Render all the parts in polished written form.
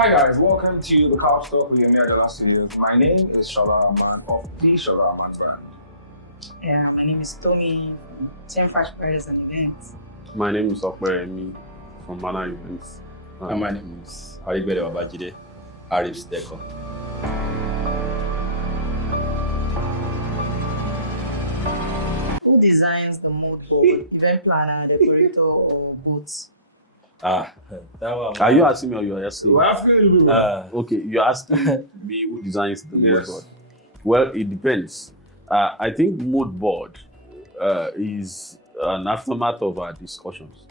Hi guys, welcome to the Couch Talk with America Studios. My name is Shola Ahmad of the Shola Ahmad brand. Yeah, my name is Tommy from Team Fresh Brothers and Events. My name is Okweremi from Mana Events. And my name is Haribere Babajide, Harib's Deco. Who designs the mood board? Event planner, decorator, or both? That one. Are you asking me or you're asking? We're asking you. Okay, you're asking me who designs the mood Yes. board. Well, it depends. I think mood board is an aftermath of our discussions.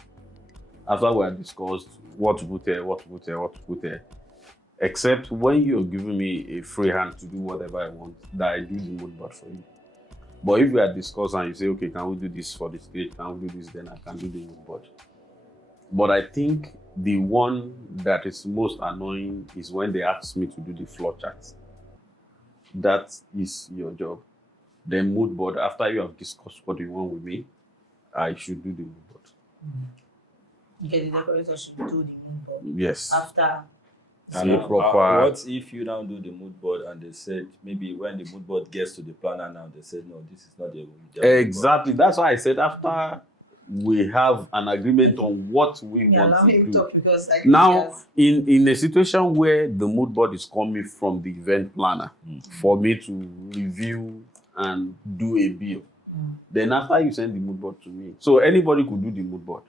After we have discussed what to put here, what to put here, what to put here. Except when you're giving me a free hand to do whatever I want, that I do the mood board for you. But if we are discussing and you say, okay, can we do this for the stage? Can we do this? Then I can do the mood board. But I think the one that is most annoying is when they ask me to do the floor charts. That is your job. The mood board, after you have discussed what you want with me, I should do the mood board. Okay, the decorator should do the mood board Yes. after. See proper. What if you now do the mood board and they said maybe when the mood board gets to the planner now they said no, this is not the mood board. Exactly. That's why I said after we have an agreement on what we Yeah, want now to maybe do. talk because like Now, in a situation where the mood board is coming from the event planner for me to review and do a bill, then after you send the mood board to me, so anybody could do the mood board.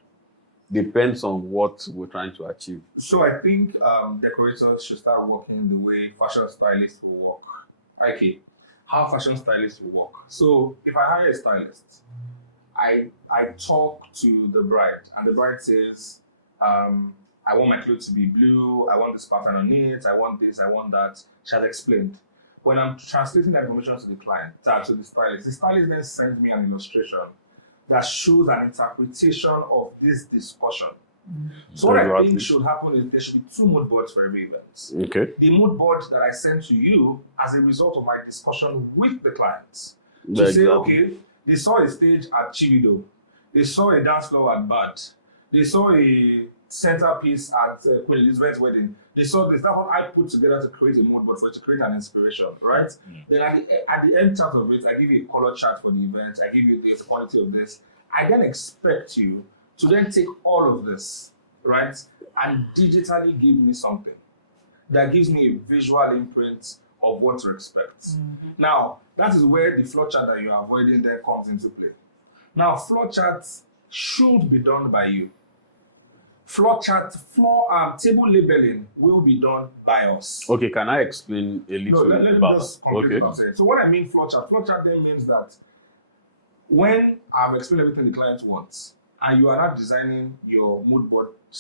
Depends on what we're trying to achieve. So I think decorators should start working the way fashion stylists will work. Okay, how fashion stylists will work. So if I hire a stylist, I talk to the bride and the bride says, I want my clothes to be blue, I want this pattern on it, I want this, I want that. She has explained. When I'm translating that information to the client, to the stylist then sends me an illustration that shows an interpretation of this discussion. So what I Exactly. think should happen is there should be two mood boards for every event. Okay. The mood board that I send to you as a result of my discussion with the clients. To say, okay, they saw a stage at Chivido, they saw a dance floor at Bad, they saw a centerpiece at Queen Elizabeth's wedding. They saw this. That's what I put together to create a mood board for it to create an inspiration, right? Then at the end chart of it, I give you a color chart for the event. I give you the quality of this. I then expect you to then take all of this, right, and digitally give me something that gives me a visual imprint of what to expect. Now, that is where the flow chart that you're avoiding there comes into play. Now, flow charts should be done by you. Table labeling will be done by us. Okay, can I explain a No, little let me about just that? complete what I'm saying. So what I mean flow chart then means that when I've explained everything the client wants, and you are not designing your mood board /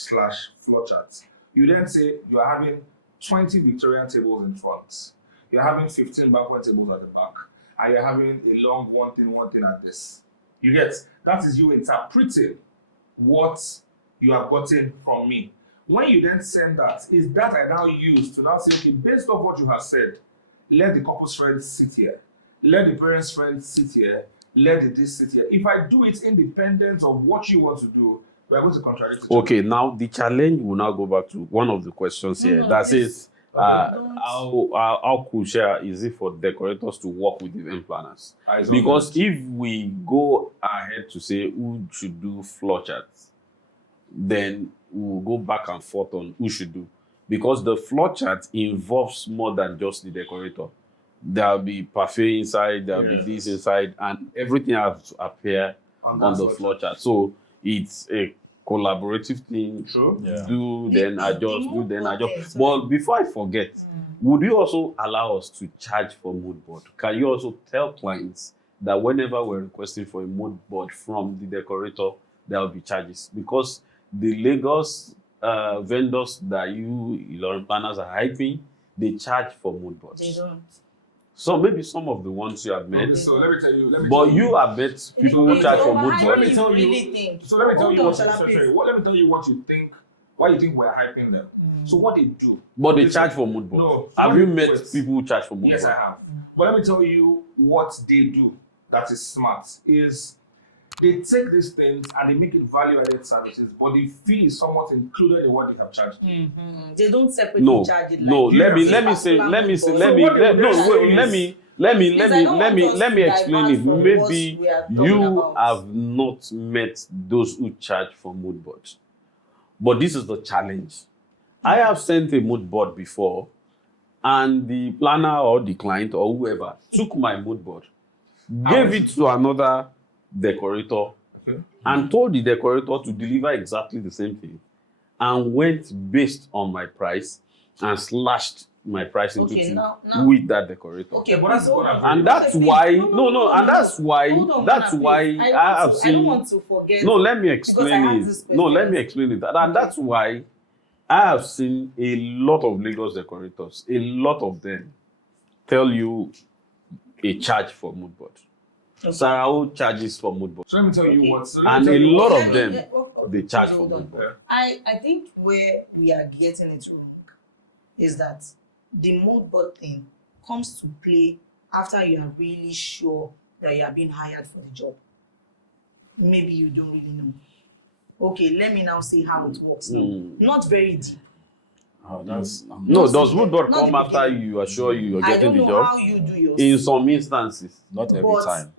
flow charts, you then say you are having 20 Victorian tables in front, you're having 15 backward tables at the back, and you're having a long one thing at this. You get? That is you interpreting what you have gotten from me. When you then send that, is that I now use to now say, okay, based on what you have said, let the couple's friends sit here, let the parents' friends sit here, let the this sit here. If I do it independent of what you want to do, we are going to contradict each other. Okay, now the challenge will now go back to one of the questions here. That says, how crucial is it for decorators to work with event planners? Because if we go ahead to say who should do floor charts, then we'll go back and forth on who should do. Because the floor chart involves more than just the decorator. There'll be parfait inside, there'll be this inside, and everything has to appear on the floor chart. So it's a collaborative thing. True. Yeah. Do, then adjust, do, then mood board, adjust. Well, before I forget, would you also allow us to charge for mood board? Can you also tell clients that whenever we're requesting for a mood board from the decorator, there will be charges? Because the Lagos vendors that Ilorin planners are hyping, they charge for mood boards. They don't. So maybe some of the ones you have met, Okay, so let me tell you. but you have met people who charge for mood How Let board. me do tell you you- really think? So let me tell you Hold what on, shall I please? let me tell you what you think. Why you think we're hyping them? So what they do? But they Listen, charge for mood board. No, Have you met wait. people who charge for mood Yes, I board? have. But let me tell you what they do that is smart is They take these things and they make it value-added services, but the fee is somewhat included in what they have charged. Mm-hmm. They don't separately charge it. Like no. Let me explain it. Maybe you have not met those who charge for mood boards, but this is the challenge. I have sent a mood board before, and the planner or the client or whoever took my mood board, gave it to another decorator, and told the decorator to deliver exactly the same thing, and went based on my price and slashed my price into two with that decorator. Okay, but that's and that's why I have seen. I don't want to forget. No, let me explain it. No, let me explain it. And that's why I have seen a lot of Lagos decorators, a lot of them tell you a charge for mood board. Sarao charges for mood board. So let me tell you what. And a lot of them, they charge for mood board. I think where we are getting it wrong is that the mood board thing comes to play after you are really sure that you are being hired for the job. Maybe you don't really know. Okay, let me now see how it works now. Not very deep. Oh, does mood board come after you are sure you are getting the job? I don't know how you do yours. In some instances. Not every time.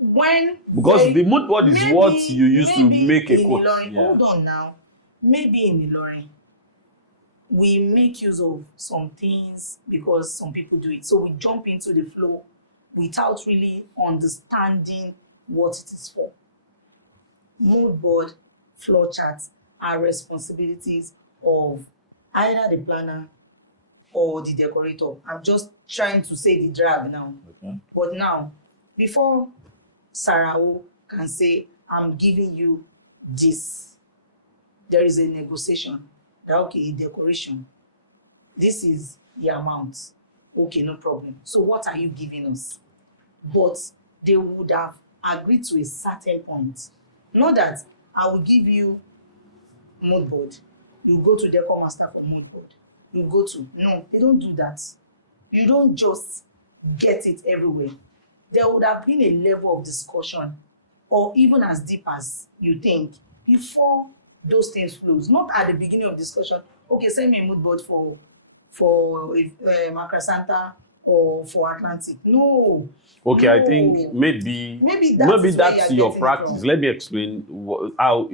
Because the mood board is what you use to make a quote. Hold on now. Maybe in Ilorin, we make use of some things because some people do it. So we jump into the flow without really understanding what it is for. Mood board, floor charts are responsibilities of either the planner or the decorator. I'm just trying to say the drag now. Okay. But now, before Sarao can say, I'm giving you this, there is a negotiation. That, okay, a decoration. This is the amount. Okay, no problem. So what are you giving us? But they would have agreed to a certain point. Not that I will give you mood board. You go to Decor Master for mood board. You go to, no, they don't do that. You don't just get it everywhere. There would have been a level of discussion, or even as deep as you think, before those things flows. Not at the beginning of discussion. Okay, send me a mood board for Macrasanta or for Atlantic. No. Okay, no. I think maybe that's your practice. Let me explain how.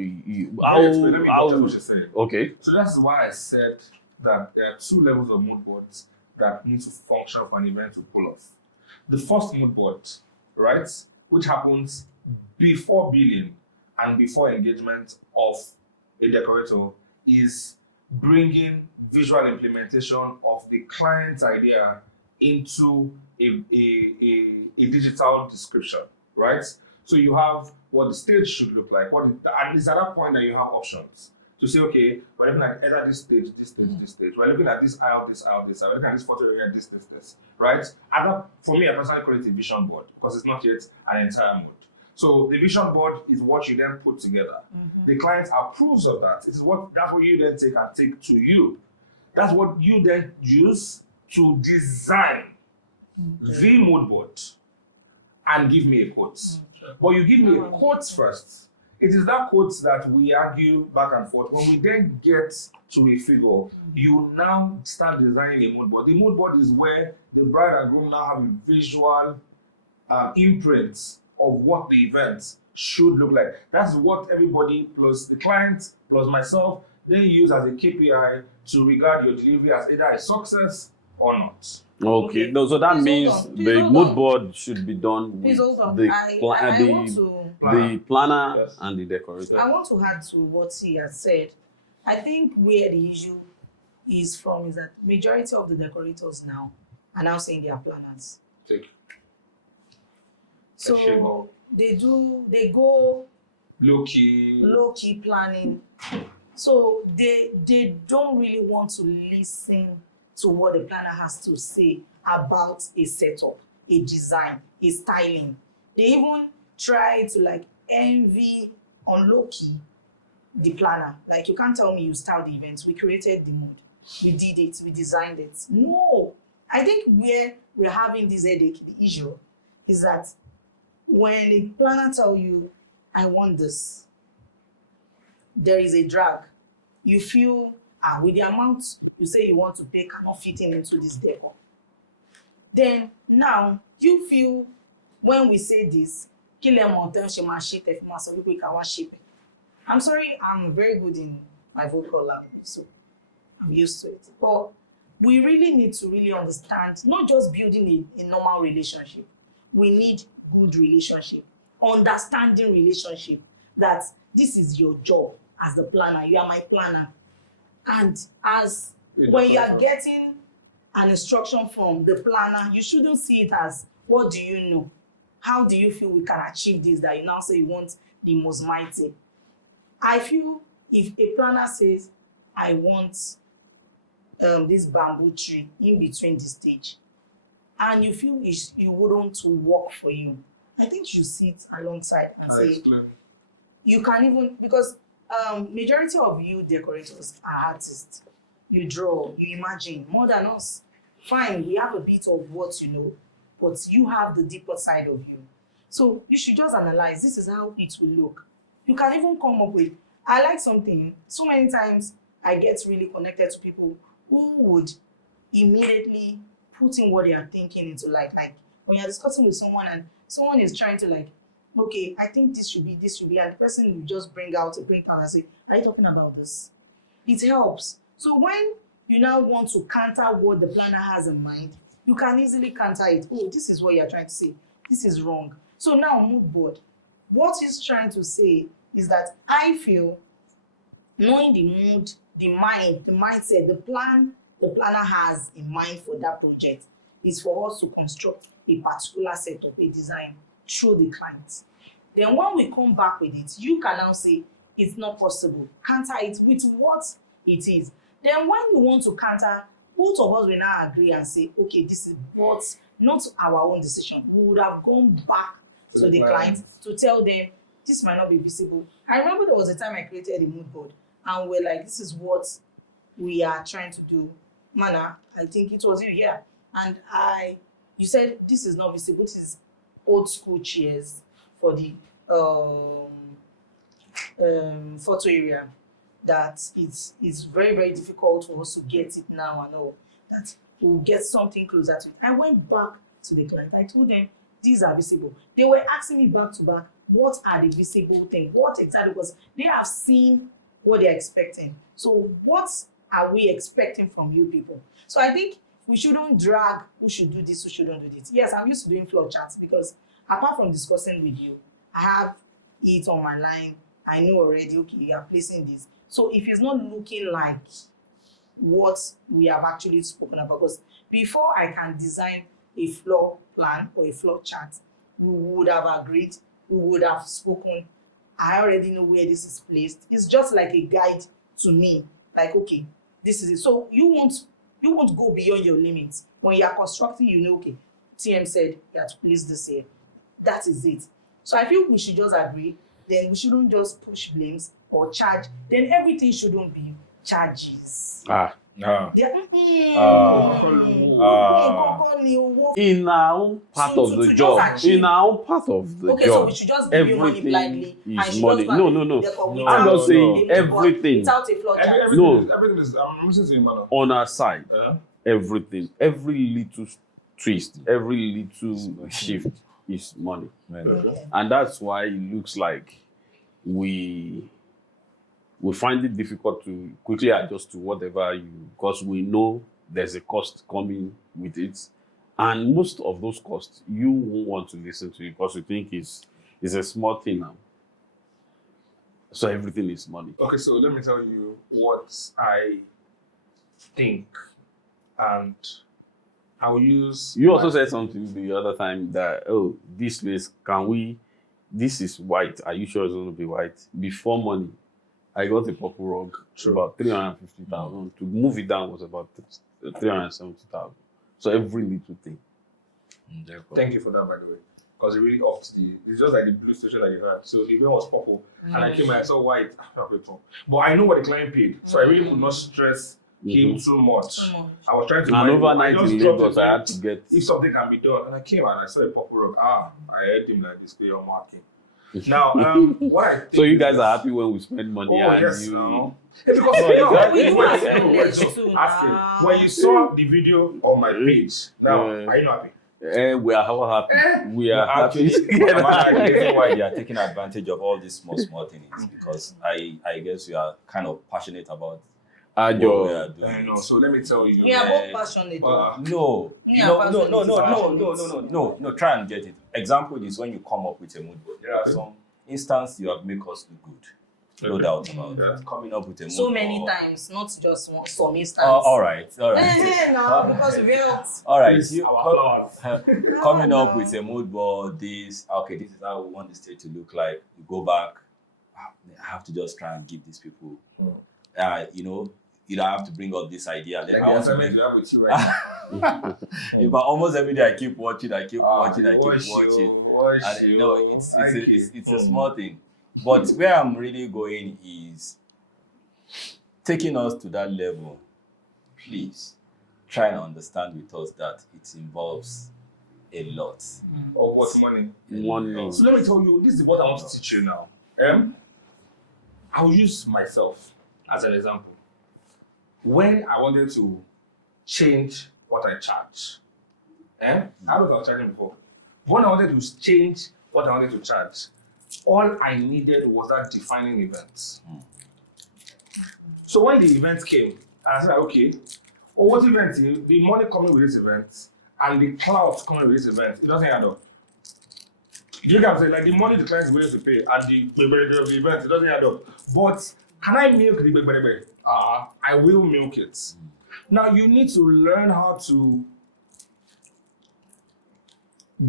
Okay. So that's why I said that there are two levels of mood boards that need to function for an event to pull off. The first mood board, right, which happens before billing and before engagement of a decorator, is bringing visual implementation of the client's idea into a digital description, right? So you have what the stage should look like. And it's at that point that you have options to say, okay, we're looking at either this stage, this stage, this stage. We're looking at this aisle, this aisle, this aisle. We're looking at this photo area, this, right? And that, for me, I personally call it a vision board because it's not yet an entire mode. So the vision board is what you then put together. The client approves of that. That's what you then take to you. That's what you then use to design the mood board and give me a quote. But you give me a quote first. It is that quote that we argue back and forth. When we then get to a figure, you now start designing a mood board. The mood board is where the bride and groom now have a visual imprint of what the event should look like. That's what everybody plus the client plus myself then use as a KPI to regard your delivery as either a success or not. Okay. No, so that means the mood board should be done with the planner and the decorator. I want to add to what he has said. I think where the issue is from is that majority of the decorators now are now saying they are planners. So they go low key planning. So they don't really want to listen to what the planner has to say about a setup, a design, a styling. They even try to envy on low key the planner. Like, you can't tell me you styled the event. We created the mood. We did it. We designed it. No. I think where we're having this headache, the issue, is that when a planner tell you, I want this. There is a drag. You feel, with the amount you say you want to pay cannot fit in into this decor. Then now you feel when we say this, I'm sorry, I'm very good in my vocal language, so I'm used to it. But we really need to really understand, not just building a normal relationship. We need good relationship, understanding relationship, that this is your job as the planner. You are my planner. And as when you are getting an instruction from the planner, you shouldn't see it as, what do you know? How do you feel we can achieve this, that you now say you want the most mighty? I feel if a planner says, I want this bamboo tree in between the stage, and you feel you wouldn't work for you, I think you sit alongside and say, you can even, because majority of you decorators are artists. You draw, you imagine more than us. Fine, we have a bit of what you know, but you have the deeper side of you. So you should just analyze, this is how it will look. You can even come up with, I like something. So many times I get really connected to people who would immediately put in what they are thinking into, like when you're discussing with someone and someone is trying to like, okay, I think this should be, and the person will just bring out a printout and say, are you talking about this? It helps. So when you now want to counter what the planner has in mind, you can easily counter it. Oh, this is what you're trying to say. This is wrong. So now mood board. What he's trying to say is that I feel knowing the mood, the mind, the mindset, the plan the planner has in mind for that project is for us to construct a particular setup, a design through the client. Then when we come back with it, you can now say it's not possible. Counter it with what it is. Then when you want to counter, both of us will now agree and say, okay, this is what, not our own decision. We would have gone back to the client to tell them this might not be visible. I remember there was a time I created a mood board and we're like, this is what we are trying to do. Mana, I think it was you here. And you said this is not visible. This is old school chairs for the photo area. That it's very, very difficult for us to get it now and all. That we'll get something closer to it. I went back to the client. I told them these are visible. They were asking me back to back, what are the visible things? What exactly? Because they have seen what they're expecting. So what are we expecting from you people? So I think we shouldn't drag who should do this, who shouldn't do this. Yes, I'm used to doing floor charts because apart from discussing with you, I have it on my line. I know already, okay, you are placing this. So if it's not looking like what we have actually spoken about, because before I can design a floor plan or a floor chart, we would have agreed, we would have spoken. I already know where this is placed. It's just like a guide to me. Like, okay, this is it. So you won't go beyond your limits. When you are constructing, you know, okay, TM said you have to place this here. That is it. So I feel we should just agree. Then we shouldn't just push blames or charge. Then everything shouldn't be charges. In our own part of the job. In our own part of the job. So we should just give you money blindly. Is money. No. I'm not saying everything. Without a floor chart. Everything is, I'm listening to you, man. On our side, everything, every little twist, every little shift is money. And that's why it looks like we find it difficult to quickly adjust to whatever because we know there's a cost coming with it. And most of those costs, you won't want to listen to it because you think it's a small thing now. So everything is money. Okay, so let me tell you what I think, and I will use... You also said something the other time that, this place, this is white. Are you sure it's going to be white? Before money, I got a purple rug, about 350,000. To move it down was about 370,000. So every little thing. Thank you for that, by the way, because it really upped it's just like the blue station that you had. So the event was purple, and I came and I saw white. But I know what the client paid, so I really would not stress him too much. I was trying to... And overnight in Lagos, I had to get... If something can be done, and I came and I saw a purple rug. I heard him like this, pay your marking. Now, what I think So you guys are happy when we spend money Oh and yes, you no. Because Oh, no, exactly. We do wait, have no, spend wait, less no. too Asking, now. when you saw the video on my page, now Yeah. are you not happy? we are all happy. We No, are actually, happy. Amanda, the reason why they are taking advantage of all these small things is because I guess we are kind of passionate about what we are doing. I know. So let me tell you. We are both passionate. No, Yeah, no. Try and get it. Example is when you come up with a mood board. There are some instances you have made us look good. No doubt about that. Coming up with a mood So board. many times, not just one, some instances. All right. No, because we felt. All right, This you our flowers. coming up No. with a mood board. This is how we want the stage to look like. You go back. I have to just try and give these people. You don't have to bring up this idea. Then Like I the want to assignment bring. you have with you right now. In fact, almost every day I keep watching. I keep watching. Wash And you. it's a small thing. But where I'm really going is taking us to that level. Please try and understand with us that it involves a lot. Of what money? Money. So let me tell you, this is what I want to teach you now. I'll use myself as an example. When I wanted to change what I charge, I was not charging before. When I wanted to change what I wanted to charge, all I needed was that defining event. So when the event came, I said, okay, what event? The money coming with this event and the clout coming with this event, it doesn't add up. You get what I'm saying? Like the money the client is willing to pay and the event, it doesn't add up. But can I milk the big? I will milk it. Now you need to learn how to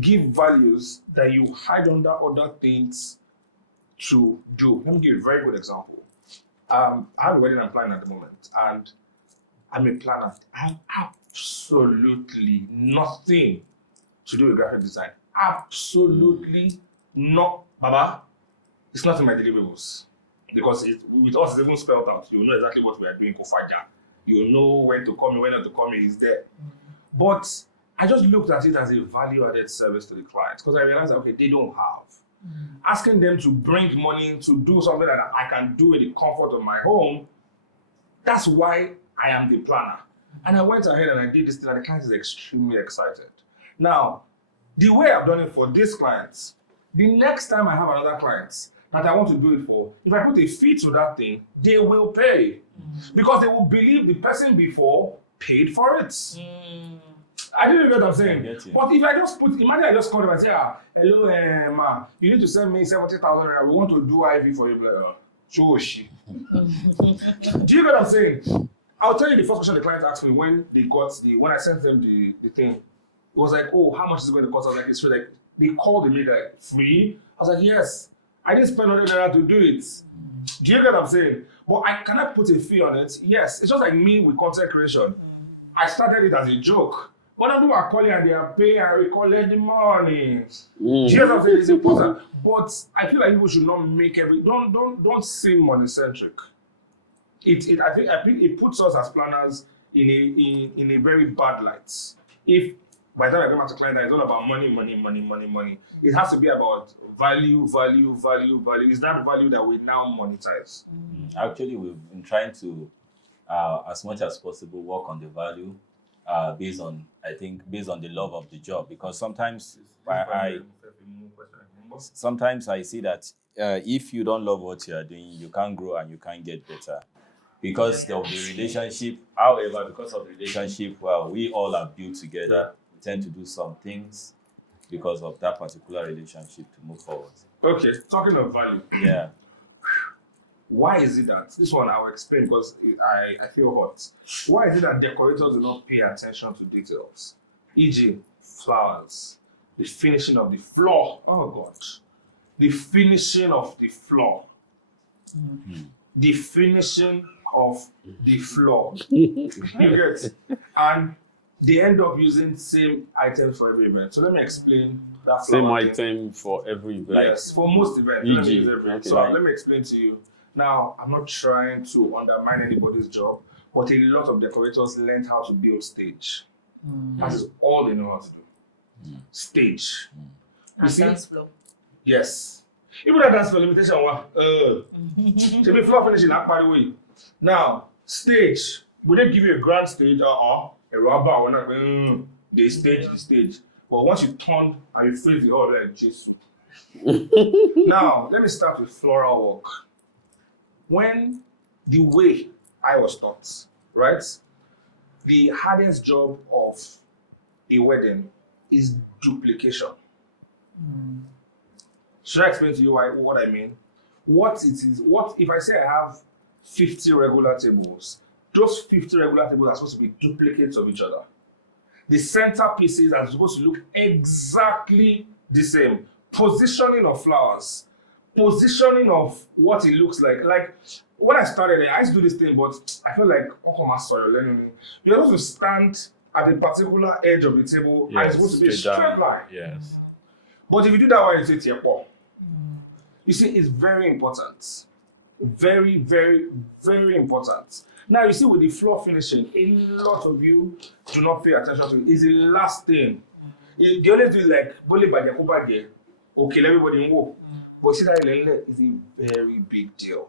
give values that you hide under other things to do. Let me give you a very good example. I have a wedding I'm planning at the moment, and I'm a planner. I have absolutely nothing to do with graphic design. Absolutely not. Baba, it's not in my deliverables. Because with us, it's even spelled out. You know exactly what we are doing, Kofaja. You know when to come in, when not to come in, it's there. But I just looked at it as a value-added service to the clients because I realized that, okay, they don't have. Asking them to bring money to do something that I can do in the comfort of my home, that's why I am the planner. And I went ahead and I did this thing, and the client is extremely excited. Now, the way I've done it for this client, the next time I have another client that I want to do it for, if I put a fee to that thing, they will pay. Because they will believe the person before paid for it. I didn't get what I'm saying. But if I just imagine I just call them and say, hello, ma, you need to send me 70,000 naira. We want to do IV for you. Like, Joshi. Do you get what I'm saying? I'll tell you the first question the client asked me when I sent them the thing. It was like, oh, how much is it going to cost? I was like, it's free. Like, they called me like, free? I was like, yes. I didn't spend 100 naira to do it. Do you get what I'm saying? But can I put a fee on it? Yes. It's just like me with content creation. I started it as a joke. When people are calling and they are paying and we collect the money. Do you get what I'm saying? It's important. But I feel like people should not make don't seem money-centric. I think it puts us as planners in a very bad light. If by the time I come back to client, it's all about money. It has to be about value. Is that value that we now monetize? Actually, we've been trying to, as much as possible, work on the value based on the love of the job. Because sometimes I see that if you don't love what you are doing, you can't grow and you can't get better. Because of the relationship, however, because of the relationship, we all are built together. We tend to do some things because of that particular relationship to move forward. Okay, talking of value. Yeah. Why is it that, this one I'll explain because I feel hot. Why is it that decorators do not pay attention to details? E.g., flowers, the finishing of the floor. Oh God. The finishing of the floor. The finishing of the floor. You get? And they end up using same items for every event. So let me explain that flower Same item for every event. Yes, for most events. E.g., Let me use every. okay. So let me explain to you. Now, I'm not trying to undermine anybody's job, but a lot of decorators learned how to build stage. That is all they know how to do. Stage. You And see? dance floor. Yes. Even that dance for limitation one. To be floor finishing that by the way. Now, stage. Would they give you a grand stage or a rubber when they stage the stage? But once you turn and you face the order and Jesus. Now, let me start with floral work. When the way I was taught, right? The hardest job of a wedding is duplication. Should I explain to you what I mean? What it is, what if I say I have 50 regular tables, those 50 regular tables are supposed to be duplicates of each other. The center pieces are supposed to look exactly the same. Positioning of flowers, positioning of what it looks like. Like when I started, I used to do this thing, but I feel like you're supposed to stand at a particular edge of the table and it's supposed to be a straight line. Yes. But if you do that one, it's a tiapo. You see, it's very important. Very, very, very important. Now, you see, with the floor finishing, a lot of you do not pay attention to it. It's the last thing. The only thing like, okay, let everybody go. But see that is a very big deal.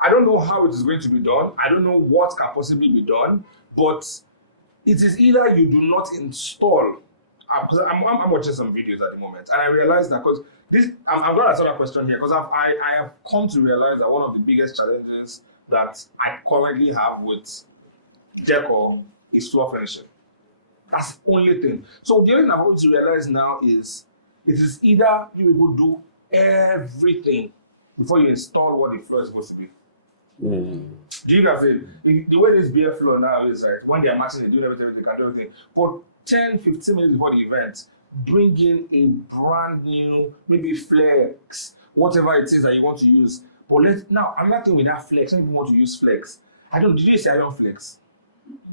I don't know how it is going to be done. I don't know what can possibly be done. But it is either you do not install. I'm watching some videos at the moment, and I realized that because I'm going to answer that question here because I have come to realize that one of the biggest challenges that I currently have with decor is floor finishing. That's the only thing. So the only thing I'm going to realize now is it is either you will do everything before you install what the floor is supposed to be. Do you guys see the way this bare floor now is right? When they are matching, they do everything, they can do everything. But 10-15 minutes before the event, bring in a brand new, maybe flex, whatever it is that you want to use. But now another thing with that flex, some people want to use flex. Did you say iron flex?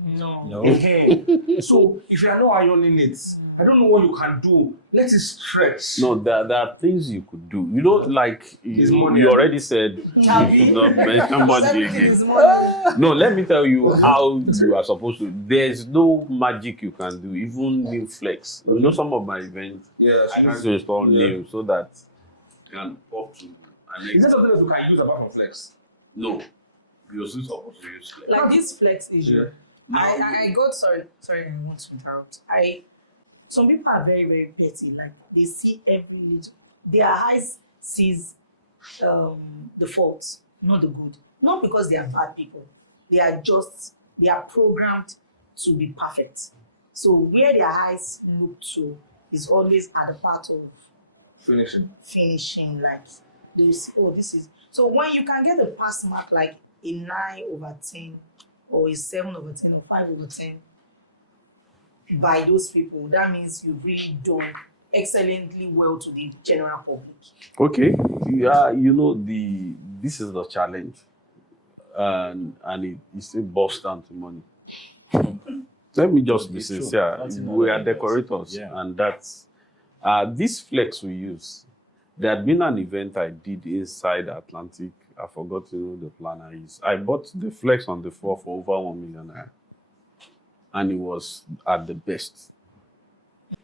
No. So if you are not ironing it, I don't know what you can do. Let it stretch. No, there are things you could do. You know, like you already said, you should not mention money again. No, let me tell you how you are supposed to. There's no magic you can do, even new flex. You know, some of my events, I need to install new so that you can pop to. Is that something else you can use apart from flex? No, you're still supposed to use flex. Like this flex issue. Yeah. I got sorry, I want to interrupt. Some people are very, very petty. Like they see every little. Their eyes sees the faults, not the good. Not because they are bad people. They are programmed to be perfect. So where their eyes look to is always at the part of finishing. Like this. Oh, this is. So when you can get a pass mark like a 9/10 or a 7/10 or 5/10 by those people, that means you've really done excellently well to the general public. Okay, yeah, you know this is the challenge, and it still boils down to money. Let me just be sincere. We are decorators, and that's this flex we use. There had been an event I did inside Atlantic. I forgot to know the planner is. I bought the flex on the floor for over 1 million naira. And it was at the best.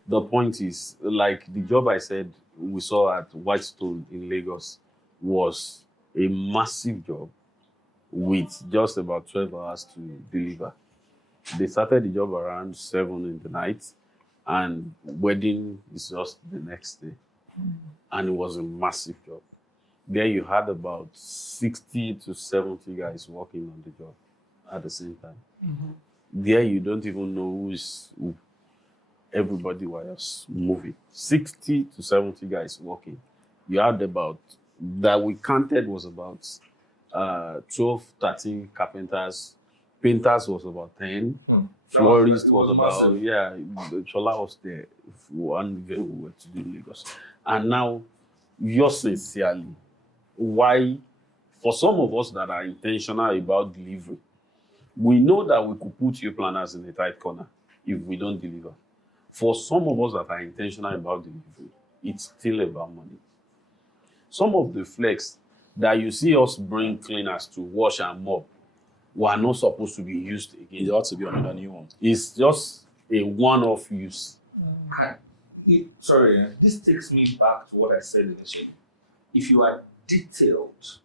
The point is, like the job I said we saw at Whitestone in Lagos was a massive job with just about 12 hours to deliver. They started the job around 7 in the night, and wedding is just the next day. And it was a massive job. There you had about 60 to 70 guys working on the job at the same time. There you don't even know who. Everybody was moving. 60 to 70 guys working. You had about, that we counted was about 12, 13 carpenters. Painters was about 10. Florist was about, Chola was there. One event we were to do in Lagos. And now, yours sincerely, why, for some of us that are intentional about delivery, we know that we could put you planners in a tight corner if we don't deliver. For some of us that are intentional about delivery, it's still about money. Some of the flex that you see us bring cleaners to wash and mop were not supposed to be used again. It ought to be another new one. It's just a one-off use. Sorry, this takes me back to what I said initially. If you are detailed,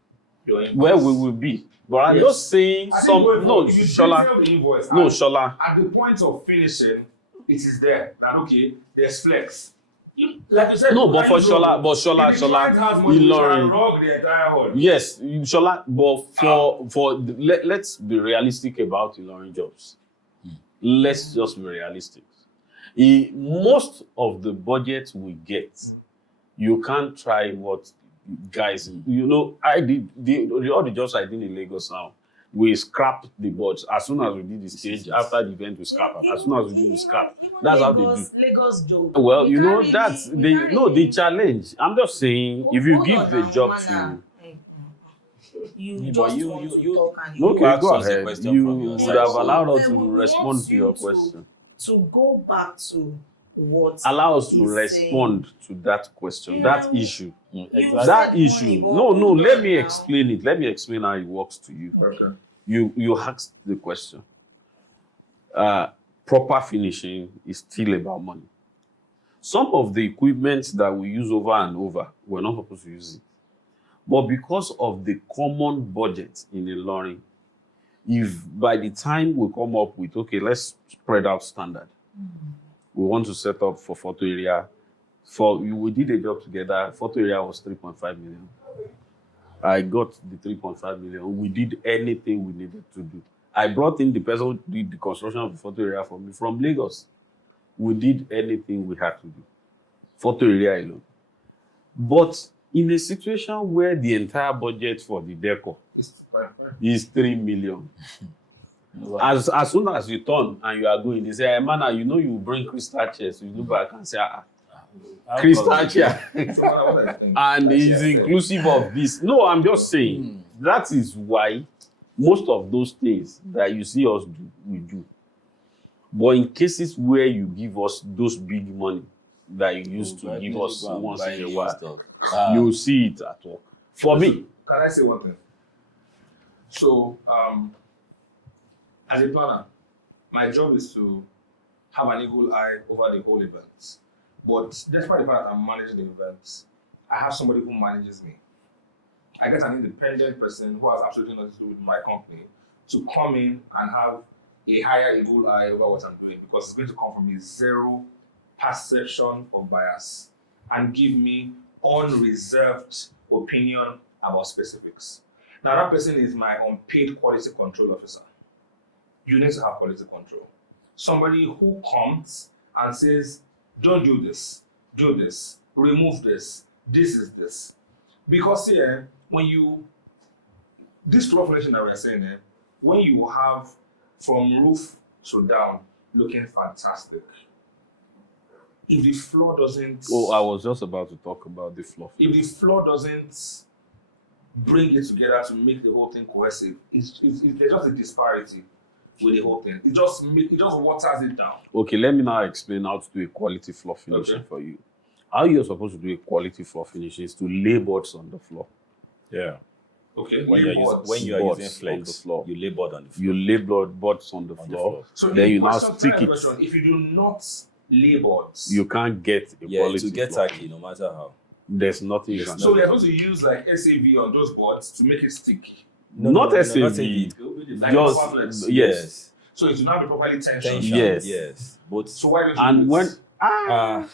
your invoice, Where we will be. But I'm Yes. just saying I think some going no forward, if you Shola. detail the invoice, No at- Shola. At the point of finishing, it is there that okay, there's flex. Like you said, No, but for if the client Shola, has money, we can Ilorin. rock the entire hall. Yes, Shola, but let's be realistic about Ilorin jobs. Let's just be realistic. Most of the budget we get, you can't try what guys. You know, I did all the jobs I did in Lagos now. We scrapped the boards as soon as we did the stage. After the event, we scrap it. As soon as we do, we scrap. That's how they do. Lagos job. Well, you know, can't that's really- we can't the really- challenge. I'm just saying, if you Hold give on the now, job Mana. to You Yeah, just but you- want you- to talk and you- okay, asked go us a ahead. question You from your would side, have so- allowed us Then to we respond want to your you to- question. to go back to what Allow us to he's respond to that question, Yeah, that we- issue. You Exactly. That said issue. money, but No, hold let on me now. explain it. Let me explain how it works to you. Okay. You asked the question. Proper finishing is still about money. Some of the equipment that we use over and over, we're not supposed to use it. But because of the common budget in the learning, if by the time we come up with, okay, let's spread out standard. We want to set up for photo area. We did a job together. Photo area was 3.5 million. I got the 3.5 million. We did anything we needed to do. I brought in the person who did the construction of the photo area for me from Lagos. We did anything we had to do. Photo area alone. But in a situation where the entire budget for the decor It's fine. is 3 million, as soon as you turn and you are going, they say, hey, man, you know you bring crystal chairs. You look back and say, crystal chair. So what I think, And like it's she said, inclusive of this. No, I'm just saying that is why most of those things that you see us do, we do. But in cases where you give us those big money that you used to give us once in a while, you see it at work. For me, Can I say one thing? So, as a planner, my job is to have an eagle eye over the whole event. But despite the fact that I'm managing the events, I have somebody who manages me. I get an independent person who has absolutely nothing to do with my company to come in and have a higher eagle eye over what I'm doing, because it's going to come from a zero perception of bias and give me unreserved opinion about specifics. Now, that person is my unpaid quality control officer. You need to have quality control. Somebody who comes and says, don't do this, remove this is this. Because here, this floor finishing that we're saying here, when you have from roof to down looking fantastic, if the floor doesn't, I was just about to talk about the fluff. if the floor doesn't bring it together to make the whole thing cohesive, there's just a disparity with the whole thing. It just waters it down. Okay, let me now explain how to do a quality floor finishing Okay. for you. How you're supposed to do a quality floor finishing is to lay boards on the floor. Yeah. Okay. When Lay you're boards. using Boards flex, on the floor. you lay board on the floor. You lay boards on the On the floor. floor. So Then the you now question- stick it. question, if you do not lay boards, You can't get a Yeah, quality to get floor. tacky, no matter how. There's nothing you There's can so do. we are going to use like SAV on those boards to make it stick. Not SAV. Not SAV. Go with the Like Just proper flex. yes. So it will not be properly tensioned. Tension. Yes. Yes. But So why don't you And do when this? Yeah.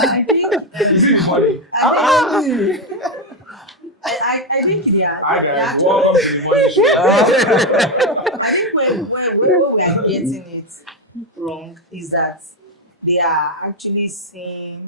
I think Is it funny? I think they are. Hi they guys, actually- welcome to the morning show. I think where we are getting it wrong is that they are actually saying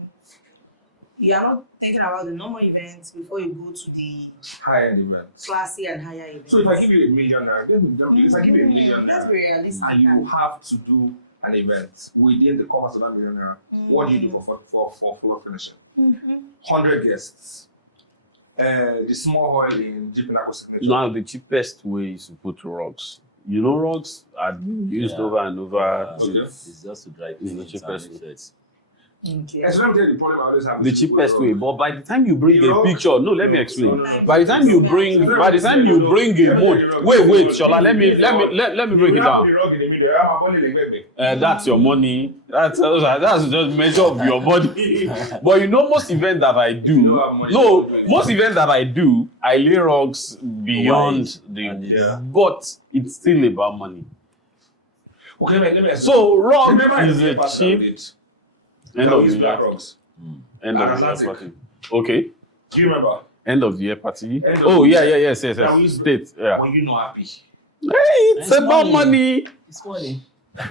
you are not thinking about the normal events before you go to the High-end events. classy and higher events. So if I give you $1 million, if I give you $1 million Let's be realistic. and you have to do an event within the cost of that $1 million, what do you do for floor finishing? 100 guests. The small hall in Jeep Pinnacle Signature. now the cheapest way is to put rugs. You know, rugs are being used Yeah. over and over. Okay. it's just to dry It's the paint cheapest and make sure it's Okay. And so let me tell you the problem I always have. The with cheapest people. way. But by the time you bring The a rug- picture, no, let me explain. No. By the time you bring a mold. Wait, Shola, let me break it down. That's your money. That's just measure of your body. But you know, most events that I do, I lay rugs beyond but it's still about money. Okay, let me explain. So rug Remember is the a pattern cheap of it. end That of we the use black year. rugs. End of the year Atlantic. party. Okay. Do you remember? End of the year party. End of Oh the yeah, year. yes. That we use State. Yeah. when you're not happy. Hey, it's about money. It's funny.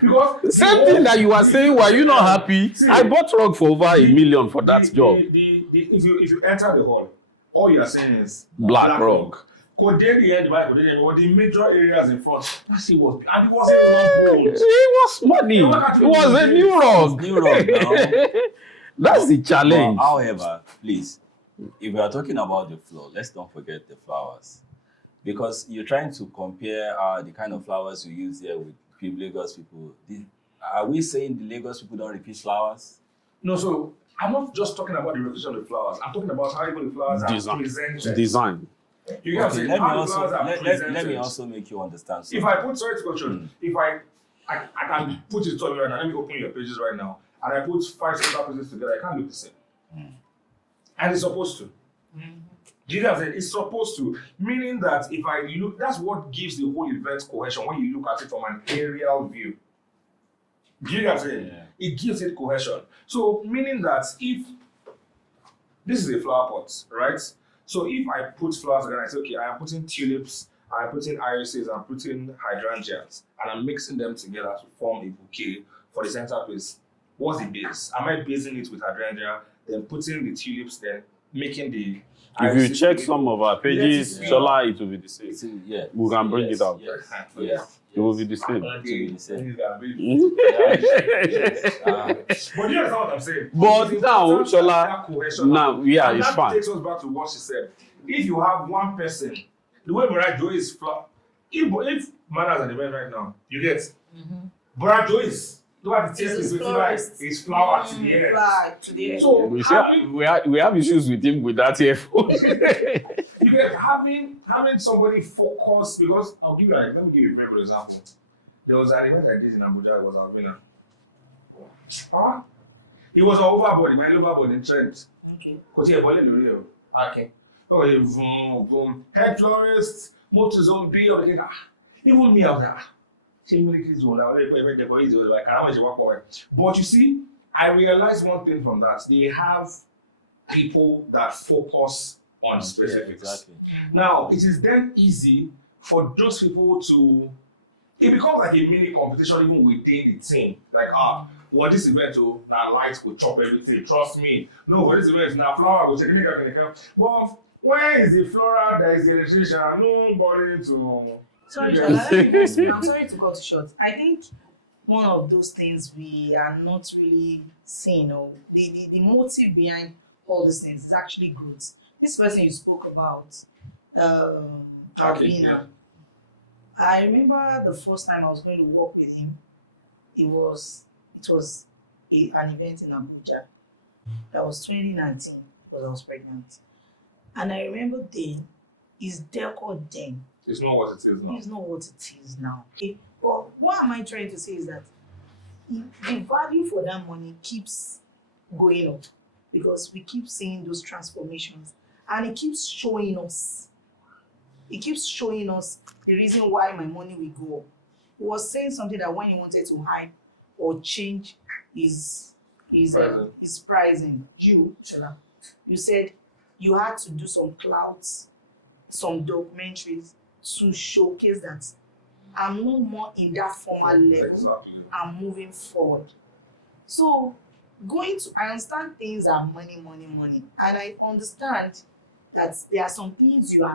Because Same thing that you are saying. Were you not happy? See, I bought rug for over $1 million for that job. If you enter the hall, all you are saying is Black rug. But the major areas in front, that's it was, and it wasn't long It was money. It was a new rug. New rug now. That's the challenge. But, however, please, if we are talking about the floor, let's don't forget the flowers. Because you're trying to compare the kind of flowers we use here with Lagos people. Are we saying the Lagos people don't repeat flowers? No, so I'm not just talking about the repetition of the flowers. I'm talking about how even the flowers are presented. Design. You get what I'm Okay, saying? let me How the also flowers are let presented. me also make you understand. If I put, sorry to question, if I can put it on you right now, let me open your pages right now, and I put 5 similar pages together, I can't look the same. And it's supposed to. Do you get what I'm saying? It's supposed to. Meaning that if I look, that's what gives the whole event cohesion when you look at it from an aerial view. Do you get what I'm saying? Yeah. It gives it cohesion. So, meaning that if this is a flower pot, right? So, if I put flowers together, I say, okay, I am putting tulips, I'm putting irises, I'm putting hydrangeas, and I'm mixing them together to form a bouquet for the centerpiece. What's the base? Am I basing it with hydrangea, then putting the tulips, then making the If you irises check together? some of our pages, Shola, it will be the same. See, yeah. We can bring it out. Yes. It will be the same. It will be the same. But do you understand what I'm saying? But It's now, important Shola, that cohesion now, happens. yeah, And it's that fine. takes us back to what she said. If you have one person, the way Mariah Joy is if manners are the best right now, you get Mariah Joy is look at the taste is with like it's flower to the end. Flower to the end. So We have issues with him with that earphone. you get having somebody focus because let me give you a very good example. There was an event I did in Abuja, it was Alvina. It was an overbody, my overbody in Trent. Okay. Okay. Okay, boom. Head florist, motor zone B, even me, I was like, but you see, I realized one thing from that. They have people that focus on specifics. Yeah, exactly. Now, it is then easy for those people to, it becomes like a mini competition even within the team. Like, what this event, now lights will chop everything. Trust me. No, for this event, now flower will check it. But when is the floral that is the electrician? Nobody to. Sorry, Shola, I'm sorry to cut you short. I think one of those things we are not really seeing, or the motive behind all these things is actually growth. This person you spoke about, Alvina. Yeah. I remember the first time I was going to work with him. It was an event in Abuja. That was 2019 because I was pregnant. And I remember then, his decor then It's not what it is now. is not what it is now. Okay? But what am I trying to say is that the value for that money keeps going up because we keep seeing those transformations and it keeps showing us. It keeps showing us the reason why my money will go up. He was saying something that when he wanted to hype or change his pricing, Shola, you said you had to do some clouds, some documentaries to showcase that I'm no more in that formal level. Exactly. I'm moving forward. So I understand things are money, and I understand that there are some things you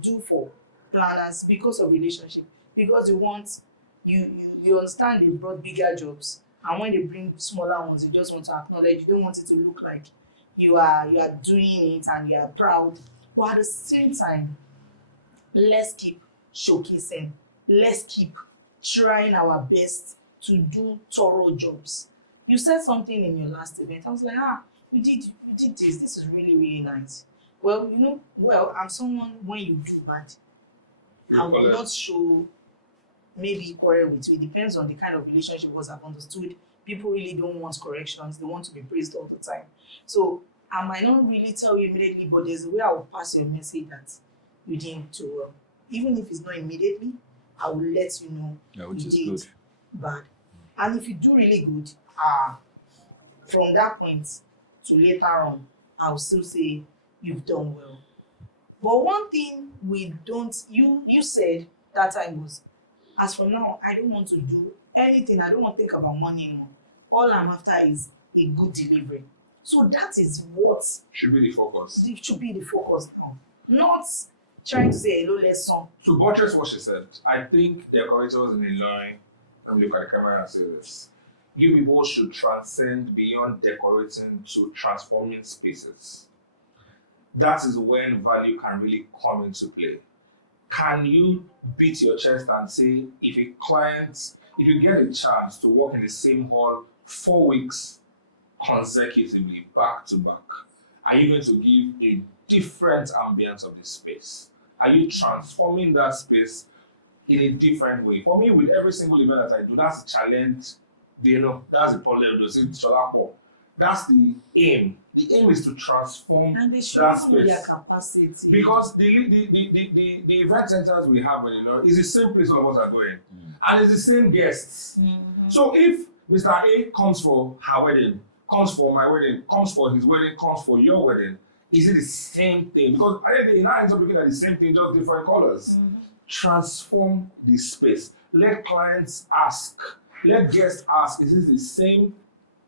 do for planners because of relationship, because you understand they brought bigger jobs, and when they bring smaller ones, you just want to acknowledge. You don't want it to look like you are doing it and you are proud. But at the same time, let's keep showcasing. Let's keep trying our best to do thorough jobs. you said something in your last event. I was like, you did this. This is really, really nice. Well, I'm someone when you do bad, I will not show maybe quarrel with you. It depends on the kind of relationship, because I've understood people really don't want corrections. They want to be praised all the time. So I might not really tell you immediately, but there's a way I will pass your message that you didn't do well. Even if it's not immediately, I will let you know which you is did good. bad. And if you do really good, from that point to later on, I'll still say you've done well. But one thing you said that time was, as from now, I don't want to do anything. I don't want to think about money anymore. All I'm after is a good delivery. So that is what should be the focus. It should be the focus now. Not trying to say hello, let's song. To buttress what she said, I think decorators in Illinois, let me look at the camera and say this. You people should transcend beyond decorating to transforming spaces. That is when value can really come into play. Can you beat your chest and say, if you get a chance to work in the same hall 4 weeks consecutively, back to back, are you going to give a different ambience of the space? Are you transforming that space in a different way? For me, with every single event that I do, that's the challenge. That's the problem. That's the aim. The aim is to transform and they should that know their space. capacity. Because the event centers we have in Illinois is the same place all of us are going. And it's the same guests. Mm-hmm. So if Mr. A comes for her wedding, comes for my wedding, comes for his wedding, comes for your wedding, is it the same thing? Because at the end of the day, now ends up looking at the same thing, just different colors. Mm-hmm. Transform the space. Let clients ask. Let guests ask, is this the same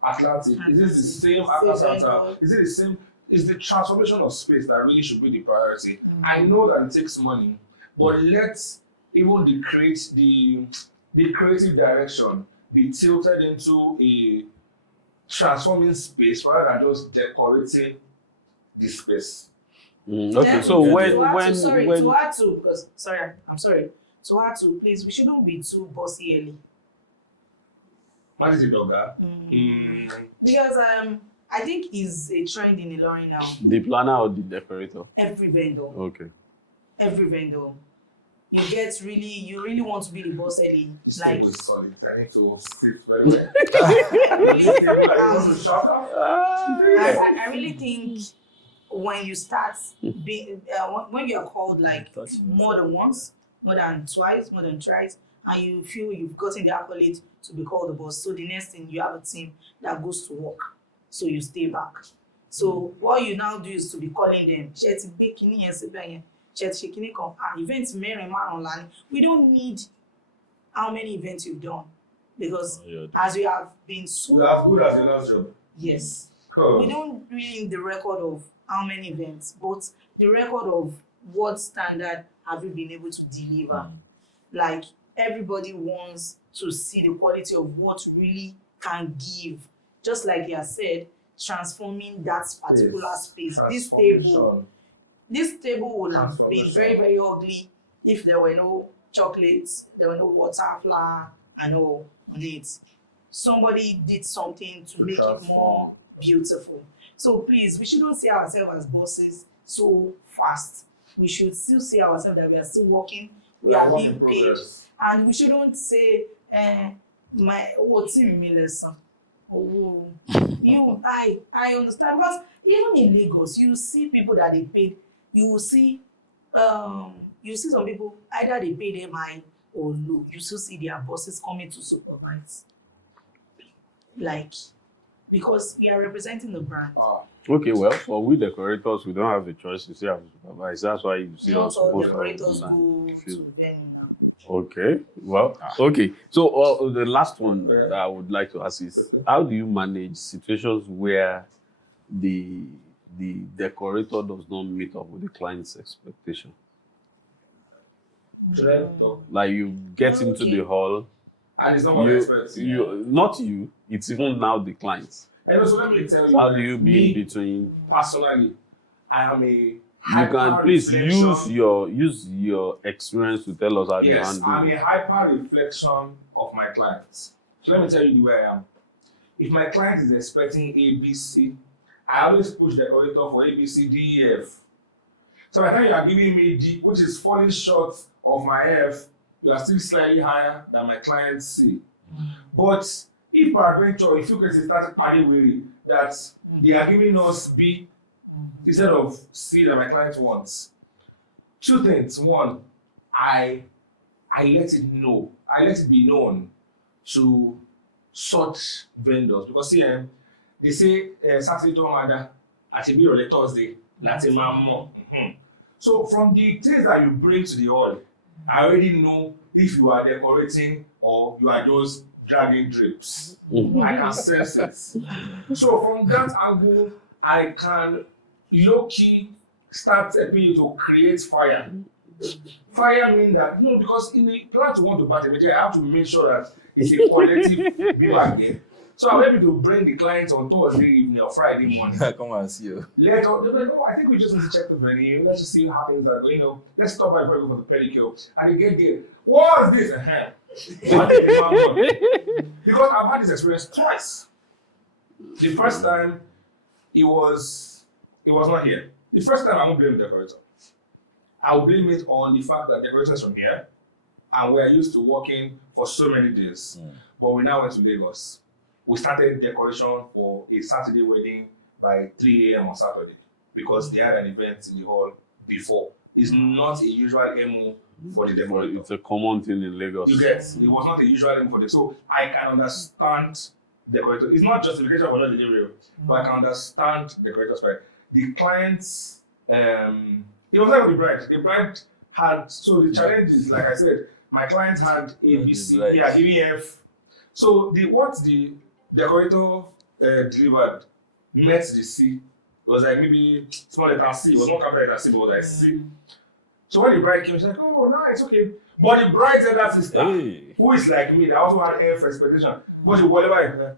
Atlantic? Is this the same Akasanta? Is it the same? It's the transformation of space that really should be the priority. Mm-hmm. I know that it takes money, but let's even the creative direction be tilted into a transforming space rather than just decorating the space. Okay, so when to add to, please, we shouldn't be too bossy early. What is it, Dogga? Because I think it's a trend in Ilorin now. the planner or the decorator? Every vendor, Okay. you really want to be the boss early. This Like table is solid. I need to sit very well. I really think when you start being when you are called like more than once, more than twice, more than thrice, and you feel you've gotten the accolade to be called the boss, so the next thing you have a team that goes to work, so you stay back. So what you now do is to be calling them. We don't need how many events you've done, because as you have been so You're as good as your last job. yes. Oh. We don't really need the record of how many events, but the record of what standard have you been able to deliver. Like everybody wants to see the quality of what really can give. Just like you have said, transforming that particular space. This table would have been very, very ugly if there were no chocolates, there were no water, flour, and all on it. Somebody did something to make it more beautiful. So please, we shouldn't see ourselves as bosses so fast. We should still see ourselves that we are still working, we are being paid. And we shouldn't say, team me lesson. I understand, because even in Lagos, you see people that they paid. You will see some people, either they pay them high or low. You still see their bosses coming to supervise. Like, because we are representing the brand. Okay, well, for we decorators, we don't have the choice to see our supervisor. That's why you see Not us all post decorators our go field. to venue now. Okay, well, okay. So the last one that I would like to ask is, how do you manage situations where the decorator does not meet up with the client's expectation? Should I talk? Like you get into the hall, And it's not what I expect. not you, it's even now the clients. And also, let me tell you, How do you be in between? personally, I am a You can please use your experience to tell us how you Yes, handle I'm it. a hyper reflection of my clients. So let me tell you the way I am. if my client is expecting A, B, C, I always push the decorator for A, B, C, D, E, F. So by the time you are giving me D, which is falling short of my F, you are still slightly higher than my client C. But if peradventure, if you can start adding worry that they are giving us B instead of C that my client wants, two things. One, I let it know. I let it be known to such vendors because see, they say Saturday to Mother at a bit Thursday, Latin Mammo. So from the things that you bring to the hall, I already know if you are decorating or you are just dragging drips. I can sense it. So from that angle, I can low-key start helping you to create fire. Fire means that, because in the plan to want to bat a material, I have to make sure that it's a collective view again. So I'm able to bring the clients on Thursday evening or Friday morning. Come and see you. They'll be like, oh, I think we just need to check the venue. Let's just see how things are going. Let's stop by before we go for the pedicure. And they get there. What's this? Because I've had this experience twice. The first time, it was not here. The first time, I won't blame the decorator. I will blame it on the fact that decorators from here, and we are used to working for so many days. But we now went to Lagos. We started decoration for a Saturday wedding by 3 a.m. on Saturday because they had an event in the hall before. It's not a usual MO for the decorator. It's a common thing in Lagos. You get, it was not a usual MO for them. So I can understand decorator. It's not justification for not delivery, but I can understand decorators. The clients, it was like with the bride. The bride had, so the challenge is, like I said, my client had A, B, C, yeah, giving F. So what the decorator delivered met the C. It was like maybe small letter C. It was not capital letter C, but it was like C. So when the bride came, she's like, oh, nice, okay. But the bride's elder sister, who is like me, that also had F expectation, but she whatever,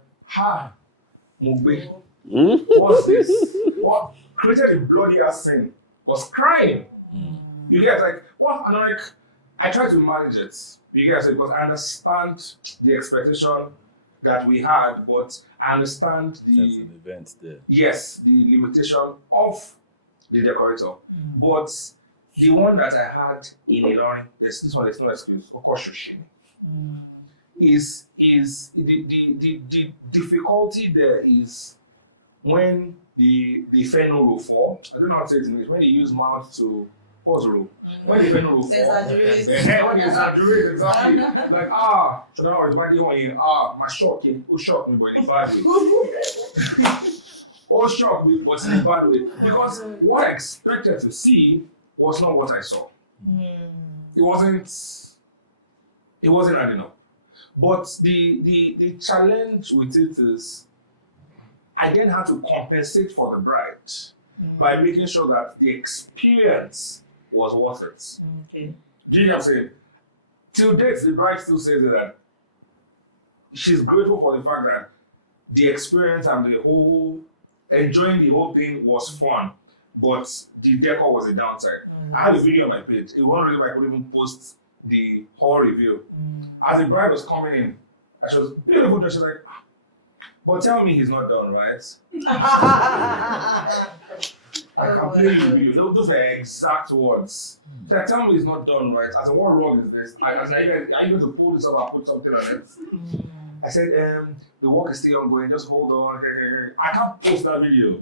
Mugbe. What's this? What created a bloody ass scene? Was crying. You get like, what? And I'm like, I try to manage it. You get because I understand the expectation that we had, but I understand There's an event there. Yes, the limitation of the decorator. But the one that I had in Ilorin, there's no excuse. Of course, is the difficulty there is when the phenol will fall. I don't know how to say it in English. When you use mouth to pause roll. When the phenol will fall. Exaggerate. When you exaggerate, exactly. Like, so now it's why they want you, my shock, who shocked me, but in a bad way. All shocked me, but in a bad way. Because what I expected to see was not what I saw. It wasn't hard enough. But the challenge with it is I then had to compensate for the bride by making sure that the experience was worth it. Okay. Do you know what I'm saying? Till date, the bride still says that she's grateful for the fact that the experience and enjoying the whole thing was fun, but the decor was a downside. I had a video on my page. It wasn't really I could even post the whole review. As the bride was coming in, and she was beautiful, she was like, but tell me he's not done, right? I can play you the video. Those were exact words. She's like, tell me he's not done, right? I said, what wrong is this? Are you going to pull this up and put something on it? I said, the work is still ongoing, just hold on. I can't post that video.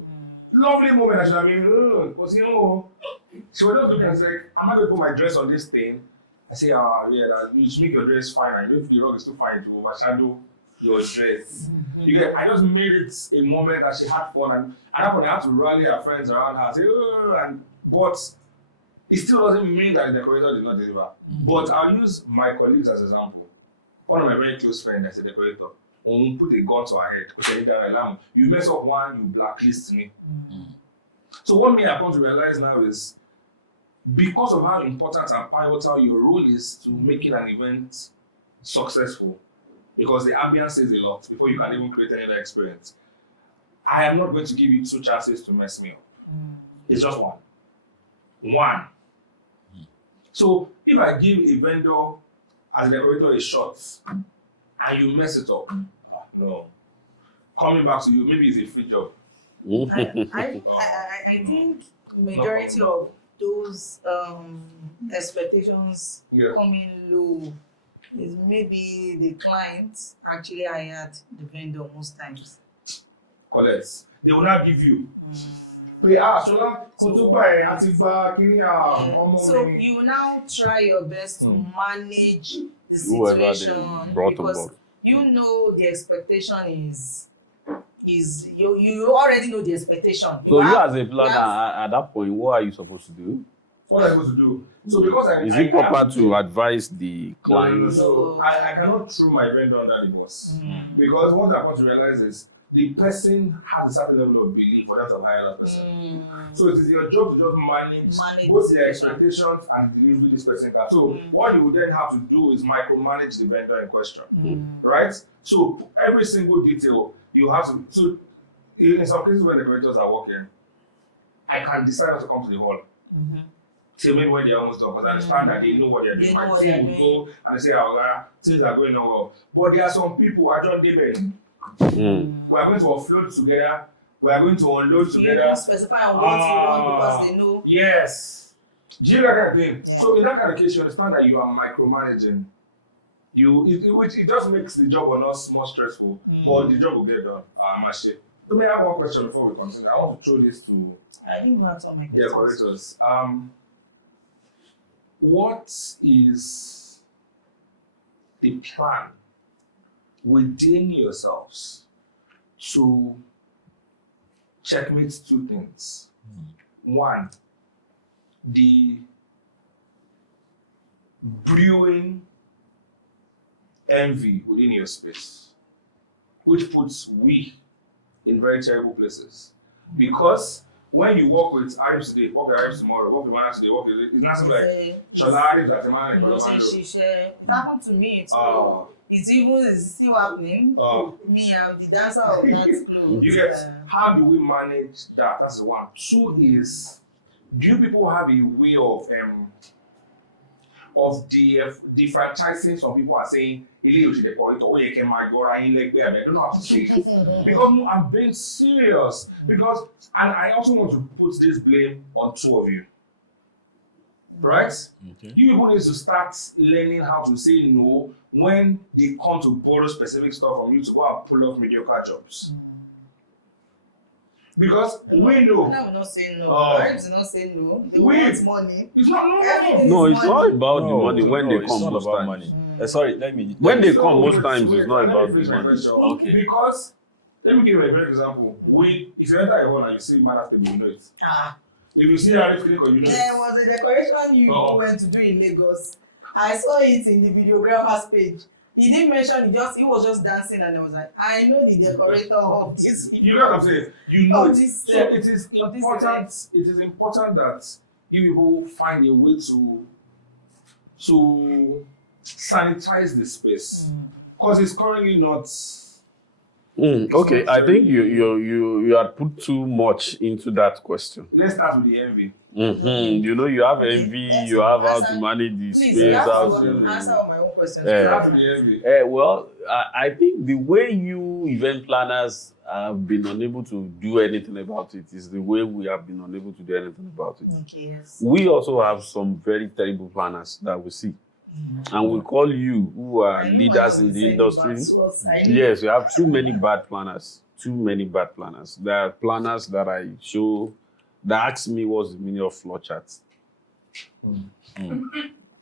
Lovely moment, I should have been, because she was just looking and like, am I going to put my dress on this thing? I say, you should make your dress fine. I know if the rug is too fine to overshadow your dress. I just made it a moment that she had fun, and at that point I had to rally her friends around her and say, but it still doesn't mean that the decorator did not deliver. But I'll use my colleagues as an example. One of my very close friends that's a decorator, won't put a gun to her head because you mess up one, you blacklist me. So what me I come to realize now is because of how important and pivotal your role is to making an event successful, because the ambience says a lot before you can even create any other experience. I am not going to give you 2 chances to mess me up. It's just one. One. So if I give a vendor as a decorator a shot and you mess it up, no. coming back to you, maybe it's a free job. I think majority of those expectations coming low is maybe the client actually hired the vendor most times. Collect. They will not give you. Pé Shola, Kotuba, Atiba, Kini, So you now try your best to manage the Whoever situation they brought on because board. you know the expectation is you already know the expectation. So you as a planner, at that point, what are you supposed to do? What am I supposed to do? So because Is it proper to advise the client? No. So I cannot throw my vendor under the bus. Because what I've got to realize is the person has a certain level of belief for them to hire that person. So it is your job to just manage both their expectations and the delivery this person can. So what you would then have to do is micromanage the vendor in question. Right? So every single detail you have to. So in some cases when the decorators are working, I can decide not to come to the hall. Till maybe when they're almost done, because I understand that they know what they're doing. My team will go and they say, things are going on well. But there are some people, I John David. We are going to offload together. We are going to unload together. You specify on what you want because they know. Yes. Do you know that kind of thing? Yeah. So in that kind of case, you understand that you are micromanaging. It just makes the job on us more stressful, but the job will get done. Mashi. So may I have one question before we continue? I want to throw this to I think we have some my questions. decorators. What is the plan within yourselves to checkmate two things? One, the brewing envy within your space, which puts we in very terrible places. Because when you work with Arabs today, work with Arabs tomorrow, work with Manas today, work with it's not something like Shola Arabs at Emmanuel. It happened to me too. It's still happening. Me, I'm the dancer of that club. You get how do we manage that? That's the one. Two is, do you people have a way of differentiating? Some people are saying I don't know how to say it. Because I'm being serious. Because and I also want to put this blame on two of you. Right? Okay. You people need to start learning how to say no when they come to borrow specific stuff from you to go and pull off mediocre jobs. Because we know. No, we're not saying no. Parents are not saying no. They want money. It's not No, it's not about the money when they come most times. Money. Sorry, let me. When they come most times, it's not about the money. Okay. Because let me give you a very example. If you enter a hall and you see man after you know it. If you see Arif clinic, you know there was a decoration you went to do in Lagos. I saw it in the videographer's page. He didn't mention it, he was just dancing and I was like, I know the decorator of this. You know what I'm saying? You know it. So it is important. It is important that you people find a way to sanitize the space. Because it's currently not. Okay, I think you had put too much into that question. Let's start with the envy. You know, you have envy, you have how to manage the space. Answer all my own questions. Start with the envy. Well, I think the way you event planners have been unable to do anything about it is the way we have been unable to do anything about it. Okay, yes. We also have some very terrible planners that we see. And we call you who are leaders in the industry. Yes, we have too many bad planners. Too many bad planners. There are planners that I show that ask me what's the meaning of floor charts.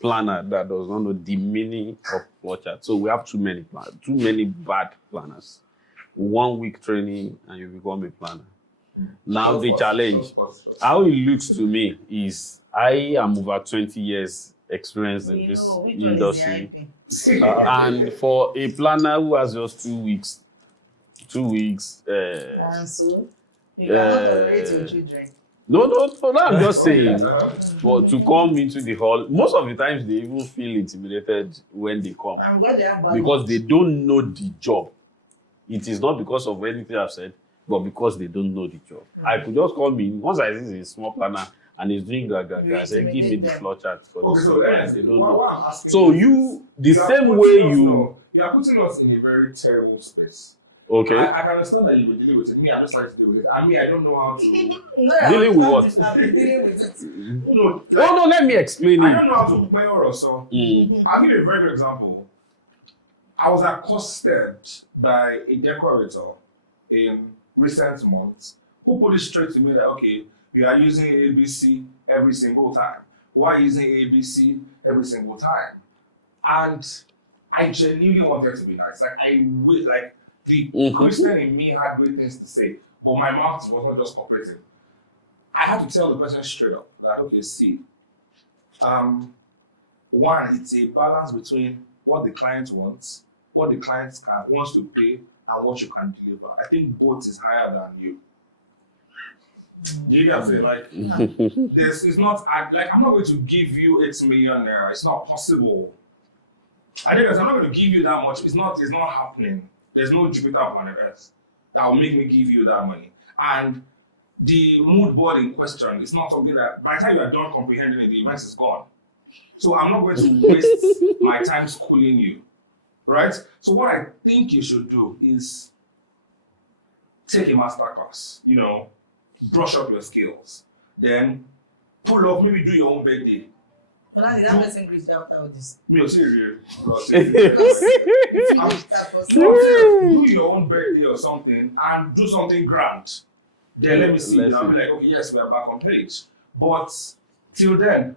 Planner that does not know the meaning of floor chart. So we have too many bad planners. 1 week training and you become a planner. Now the challenge, how it looks to me is I am over 20 years experienced in this industry. And for a planner who has just 2 weeks, and so you cannot operate your children. No, I'm just saying. But to come into the hall, most of the times they even feel intimidated when they come. I'm glad they have because they don't know the job. It is not because of anything I've said, but because they don't know the job. I could just come in, once I see a small planner and he's doing I say, give me the floor chart for this. They don't know. So you, the same way you are putting us in a very terrible space. Okay. I can understand that you will deal with it. Me, I'm just trying to deal with it. I mean, I don't know how to. No, Dealing with what? I've been dealing with it. No, Oh no, let me explain I it. don't know how to play or so. I'll give you a very good example. I was accosted by a decorator in recent months who put it straight to me that, okay, you are using ABC every single time. Why are you using ABC every single time? And I genuinely wanted to be nice. Like the Christian in me had great things to say, but my mouth was not just cooperating. I had to tell the person straight up that, okay, see, one, it's a balance between what the client wants, what the client wants to pay, and what you can deliver. I think both is higher than you. Do you get what I'm saying? Like, this is not, I'm not going to give you 8 million naira. It's not possible. I think I'm not going to give you that much. It's not happening. There's no Jupiter planet Earth that will make me give you that money. And the mood board in question is not something that by the time you are done comprehending it, the event is gone. So I'm not going to waste my time schooling you, right? So what I think you should do is take a master class, brush up your skills, then pull off, maybe do your own birthday. But now, did that person reach after all this? Me, seriously. That Do your own birthday or something and do something grand. Then let me see. Then I'll be like, okay, yes, we are back on page. But till then,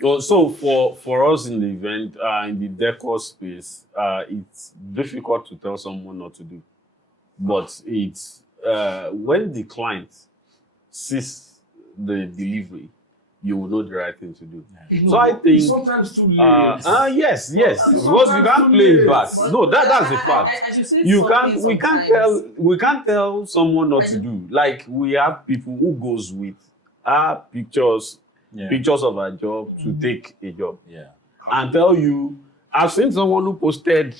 So for us in the event, in the decor space, it's difficult to tell someone not to do. But it's when the client sees the delivery, you will know the right thing to do. So I think it's sometimes too late. yes, because you can't play it back. No, that's the fact. We can't tell someone not to do. Like we have people who goes with our pictures of a job to take a job. Yeah. And tell you, I've seen someone who posted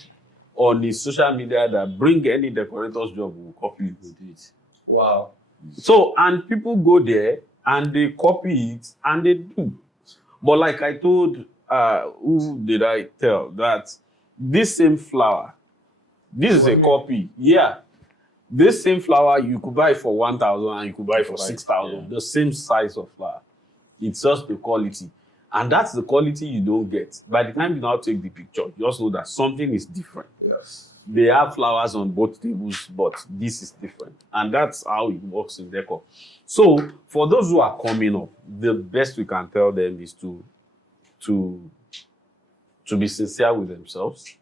on his social media that bring any decorator's job, will copy it. We'll do it. Wow. So, and people go there and they copy it and they do. But like I told, who did I tell that this same flower, this is a copy. Yeah. This same flower you could buy for 1,000 and you could buy for 6,000. Yeah. The same size of flower. It's just the quality. And that's the quality you don't get. By the time you now take the picture, you just know that something is different. Yes. They have flowers on both tables, but this is different. And that's how it works in decor. So for those who are coming up, the best we can tell them is to be sincere with themselves.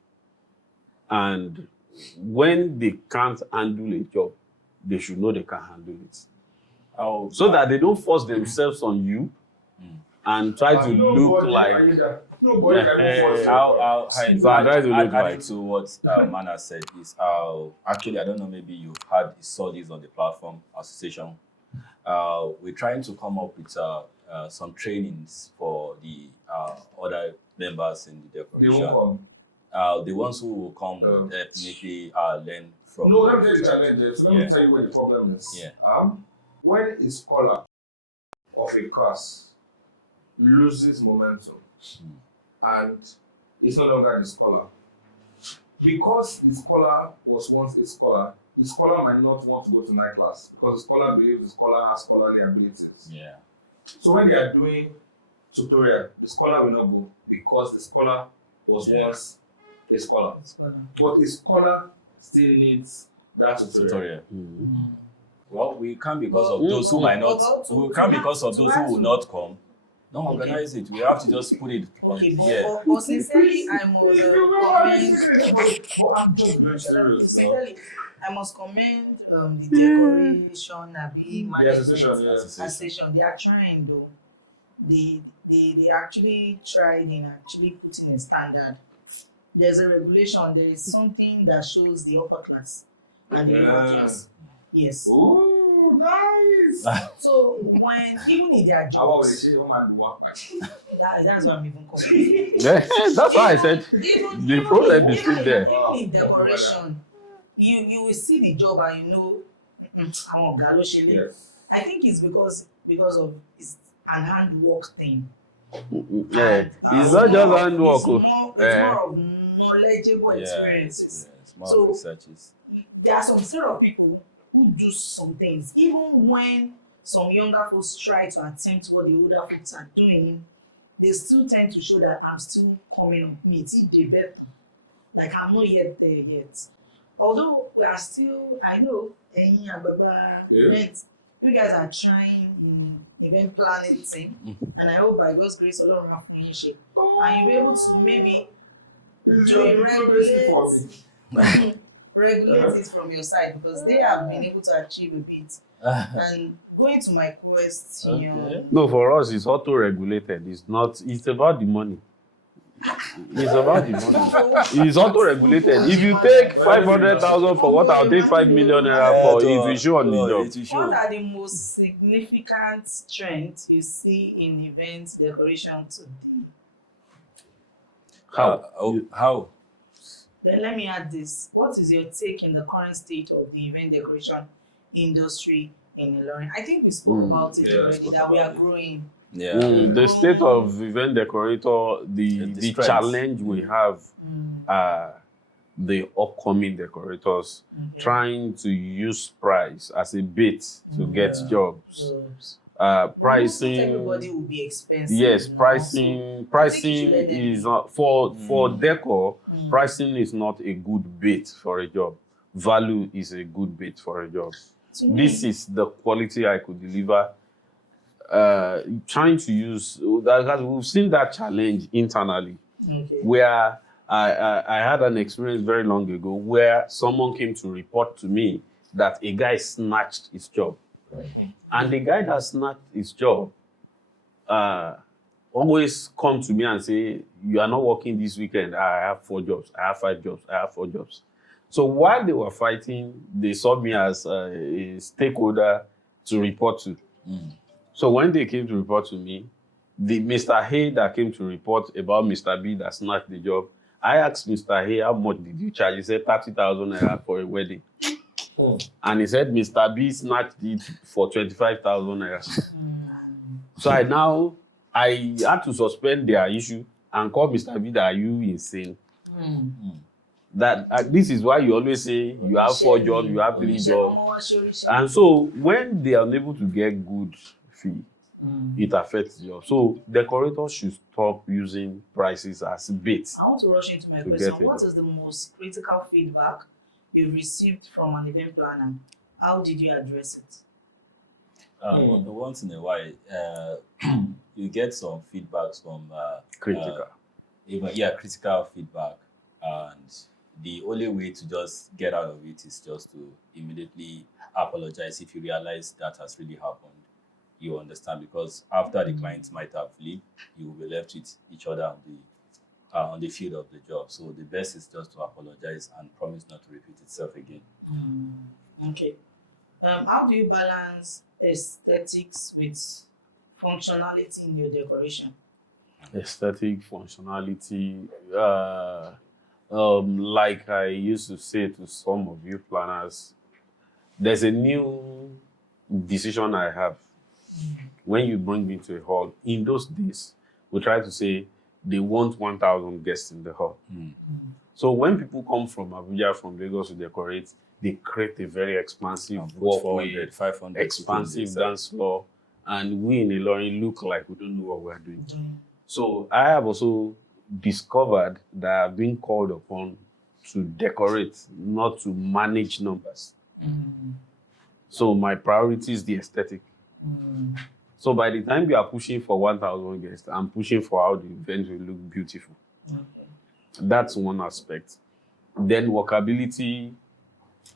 And when they can't handle a job, they should know they can handle it. So that they don't force themselves on you and try to look like... Nobody can move I'll try to look like to what Mana said is actually I don't know, maybe you saw this on the platform association. We're trying to come up with some trainings for the other members in the decoration. The ones who will come will definitely learn from. No, let me tell you the challenge. So let me tell you where the problem is. Yeah. When a scholar of a class loses momentum and is no longer the scholar, because the scholar was once a scholar, the scholar might not want to go to night class because the scholar believes the scholar has scholarly abilities. Yeah. So when they are doing tutorial, the scholar will not go because the scholar was once a scholar. But a scholar still needs that tutorial. Well, we can't because of those who might not. We can't because of those who will not come. Don't organize it. We have to just put it. Okay, but sincerely, I must commend. But I'm just very serious. Sincerely, I must commend the decoration, The association. They are trying though. They actually tried in actually putting a standard. There's a regulation. There is something that shows the upper class and the lower class. Yes. Ooh, nice. So when even in their jobs, that's why I'm even coming. That's why I said the problem is still there. Even in decoration, you will see the job and you know, Yes. I think it's because of it's an handwork thing. Yeah, it's not just handwork. It's more of knowledgeable experiences. It's more of researches. there are some set of people who do some things, even when some younger folks try to attempt what the older folks are doing, they still tend to show that I'm still coming up meet if they better. Like I'm not yet there yet. Although we are still, I know, events, you guys are trying event planning thing, and I hope by God's grace, Ọlọ́run á fún yín ṣe. And you'll be able to maybe regulate it from your side because they have been able to achieve a bit. And going to my question. No, for us, it's auto-regulated. It's not. It's about the money. It's about the money. It's auto-regulated. If you take 500,000 for what I'll take 5 million naira for, it will show on the job. What are the most significant trends you see in event decoration today? How? Then let me add this. What is your take in the current state of the event decoration industry in Ilorin? I think we spoke about it already, that we are growing. Yeah. The state of event decorator, the challenge we have the upcoming decorators trying to use price as a bait to get jobs. Pricing. Everybody will be expensive. Yes, pricing is not for decor. Pricing is not a good bait for a job. Value is a good bait for a job. This is the quality I could deliver. Trying to use that, we've seen that challenge internally, where I had an experience very long ago where someone came to report to me that a guy snatched his job. And the guy that snatched his job always come to me and say, you are not working this weekend. I have 4 jobs. I have 5 jobs. I have 4 jobs. So while they were fighting, they saw me as a stakeholder to report to. So when they came to report to me, the Mr. Hay that came to report about Mr. B that snatched the job, I asked Mr. Hay, how much did you charge? He said 30,000 naira for a wedding. And he said Mr. B snatched it for 25,000 naira. So I had to suspend their issue and call Mr. B that, are you insane? That this is why you always say you have 4 jobs, you have 3 jobs. And so when they are unable to get good fee, it affects the job. So decorators should stop using prices as bait. I want to rush into my question. What is the most critical feedback you received from an event planner? How did you address it? Once in a while, you get some feedbacks from Critical. Critical feedback, and the only way to just get out of it is just to immediately apologize if you realize that has really happened. You understand, because after the client might have left, you will be left with each other on the field of the job. So the best is just to apologize and promise not to repeat itself again. Okay. How do you balance aesthetics with functionality in your decoration? Aesthetic, functionality, like I used to say to some of you planners, there's a new decision I have. When you bring me to a hall, in those days, we try to say they want 1,000 guests in the hall. So when people come from Abuja, from Lagos to decorate, they create a very expansive walkway, 500 expansive dance floor, and we in Ilorin look like we don't know what we're doing. So I have also discovered that I've been called upon to decorate, not to manage numbers. So my priority is the aesthetic. So by the time you are pushing for 1,000 guests, I'm pushing for how the event will look beautiful. That's one aspect. Then workability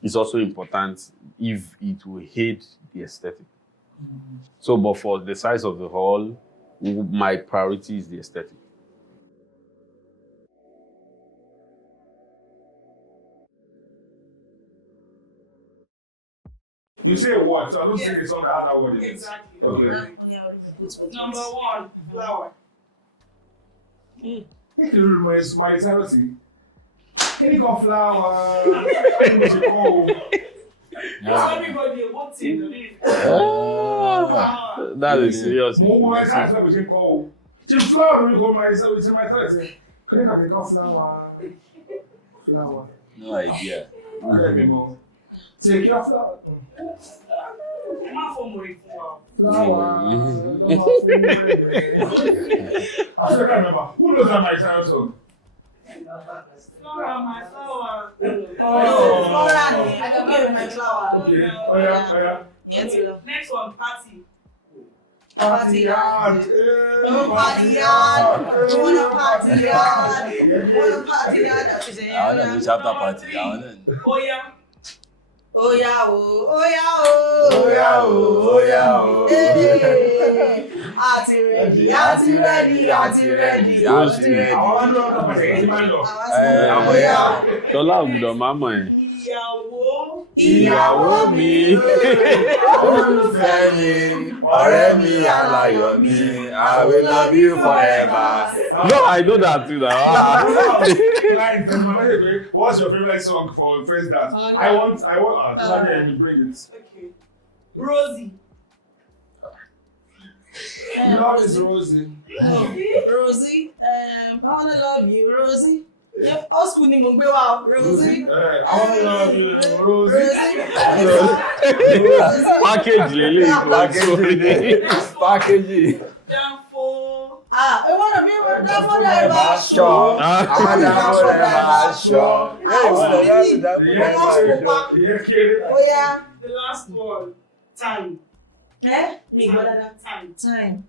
is also important if it will aid the aesthetic. So, but for the size of the hall, my priority is the aesthetic. You say what? So I don't say it's on the other word. Exactly. Okay. Number 1, flower. Hey, can you remind my sanity? Can you go flower? Can you go? Everybody, what's in the leaf? That is serious. More that's what we can call. Just flower, we go my sanity. Can you go flower? Flower. No idea. Take your flower. Má fọ́ mo rí fún wa. Flower. I still can't remember. Who knows that Nigerian song? Flower, my flower. Flora ni. I can give you my flower. Okay. Oh yeah. Yes, love. Next one, party. Party hard. Party hard. You wanna party hard? You wanna party hard? That is I want to do chapter party. I want to. Oh yeah. Oh yeah, oh yeah, oh. Oh yeah, oh yeah, oh. Hey, Ati ready. I want to know that person. It's my love. Ṣọlá ògùdọ̀ máa mọ̀ ẹ́. Ìyàwó. Ìyàwó mi. Olùfẹ́ mi, ọ̀rẹ́ mi, aláyọ̀ mi, I will love you forever. No, I know that too. What's your favorite song for first dance? I want to bring it. Okay. Rosie. Love is Rosie. Rosie, I wanna love you, Rosie. All school ni mo gbé wá, Rosie. I want to love you, Rosie. Package lele. Package. Danfo. I wanna be with that forever. Sure. I want to forever. Sure. Oh yeah. The last one. Time. Me go that Time. time.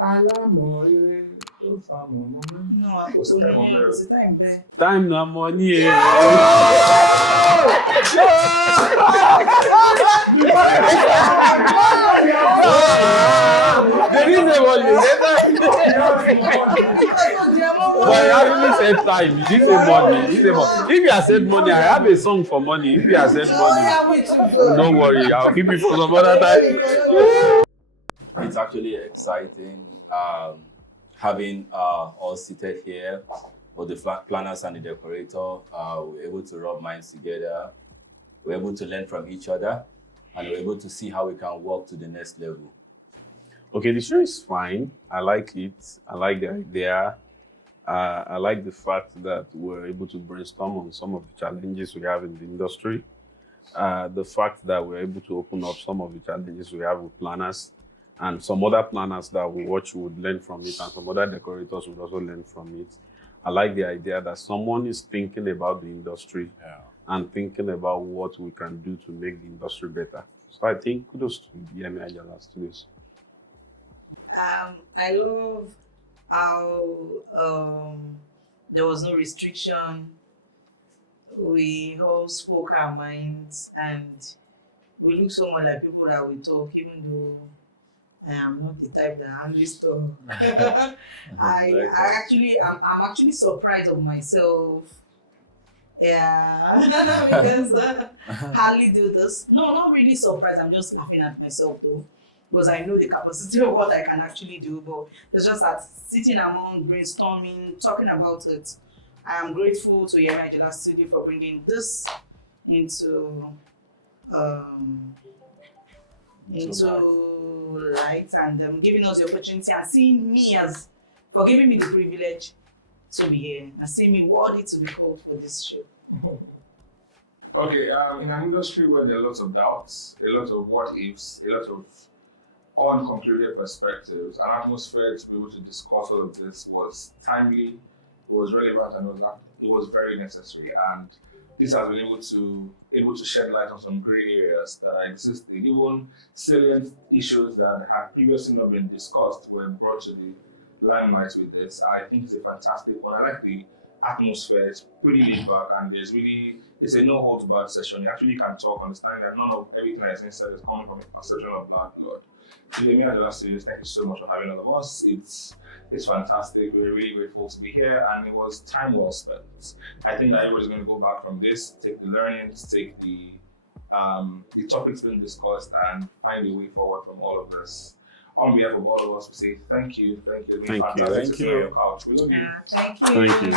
Alámọ̀ ire tó fa mọ̀mọ́. No, I Kò sí time on there. It's time there. Time na money. There is a money. But I haven't said time. This is money. If you have said money, I have a song for money. If you have said money, don't worry. I'll keep it for some other time. It's actually exciting having all seated here, both the planners and the decorator. We're able to rub minds together. We're able to learn from each other, and we're able to see how we can work to the next level. Okay, the show is fine. I like it. I like the idea. I like the fact that we're able to brainstorm on some of the challenges we have in the industry. The fact that we're able to open up some of the challenges we have with planners, and some other planners that we watch would learn from it, and some other decorators would also learn from it. I like the idea that someone is thinking about the industry and thinking about what we can do to make the industry better. So I think kudos to the Yemi Ajala Studios. I love how there was no restriction. We all spoke our minds, and we look so much like people that we talk, even though I am not the type that handles talk. I'm actually surprised of myself. Yeah, because hardly do this. No, not really surprised. I'm just laughing at myself though, because I know the capacity of what I can actually do. But it's just that sitting among, brainstorming, talking about it. I am grateful to Yemi Ajala Studio for bringing this into light and giving us the opportunity and seeing me for giving me the privilege to be here and seeing me worthy to be called for this show. Okay, in an industry where there are lots of doubts, a lot of what ifs, a lot of unconcluded perspectives, an atmosphere to be able to discuss all of this was timely, it was relevant, and it was very necessary. And this has been able to shed light on some gray areas that are existing. Even salient issues that had previously not been discussed were brought to the limelight with this. I think it's a fantastic one. I like the atmosphere. It's pretty laid back, and it's a no holds barred session. You actually can talk, understanding that none of everything that's inside is coming from a perception of black blood. To the Ajala Studios, thank you so much for having all of us. It's fantastic. We're really grateful to be here, and it was time well spent. I think that everybody's going to go back from this, take the learnings, take the topics being discussed, and find a way forward from all of this. On behalf of all of us, we say thank you. It's been fantastic to see you on your couch. We love you. Thank you. Thank you.